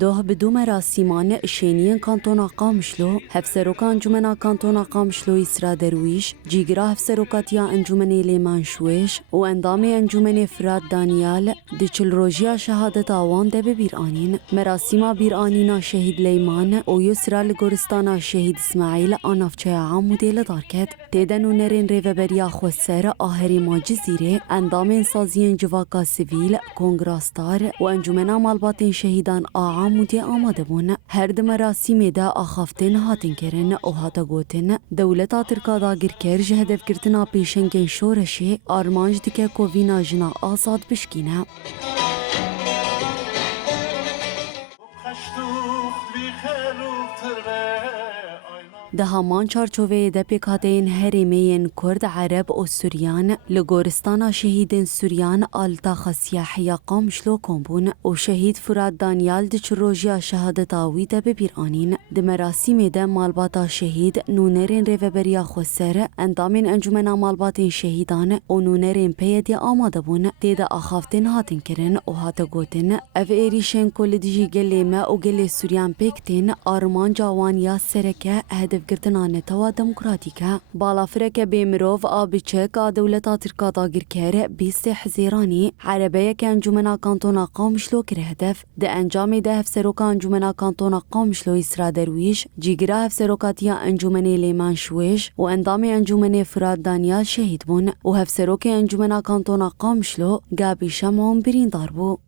دوه بدو مراسیمان شینین کانتونا قامشلو هفسروکا انجمنا کانتونا قامشلو اسرا درویش جیگرا هفسروکاتیا انجمن لیمان شویش و اندام انجمن فراد دانیال دچل روژیا شهادت آوان ده بیرانین مراسیما بیرانینا شهید لیمان و یسرا لگورستانا شهید اسماعیل آنافچه عام مدل دارکت تیدن و نرین ریوبریا خوستر آهری ماجزیره اندام سازین جواکا سیویل کنگراستار و انجمنا مالباتین شهیدان عامودی آماده بون هر د مراسم دا آخافتن هاتن کرن او هاتا گوتن دولتا ترکا دا گرکر هدف گرتنا پیشنگن شورشه آرمانج دکه کووینا جنا آزاد بشکینه ده همان چارچوبه ده پیکاتین هریمین کرد عرب و سوریان لگورستان شهید سوریان آلتا خسیاحیا قامشلو کمبون و شهید فراد دانیال ده چروجیا شهادت آوی ده ببیرانین ده مراسم ده مالباتا شهید نونرین ریوبریا خوسر اندامین انجمنا مالباتین شهیدان و نونرین پیدی آماده بون ده آخافتین هاتن کرن و هاتا گوتن او ایریشن کل دیجی گلیمه و گل سوریان پیکتین آرمان جوان یا سرکه هدف گرتنان توا دموکراتیکا بالافرک بیمروف آبچک دولتا ترکا داگر کر 20 حزیرانی عربیه که انجمنا کانتونا قامشلو کر هدف ده انجام ده هفسروکا انجمنا کانتونا قامشلو اسرا درویش جیگرا هفسروکاتیا انجمن لیمان شویش و اندام انجمن فراد دانیال شهید بون و هفسروک انجمنا کانتونا قامشلو گابی شمعون برین داربو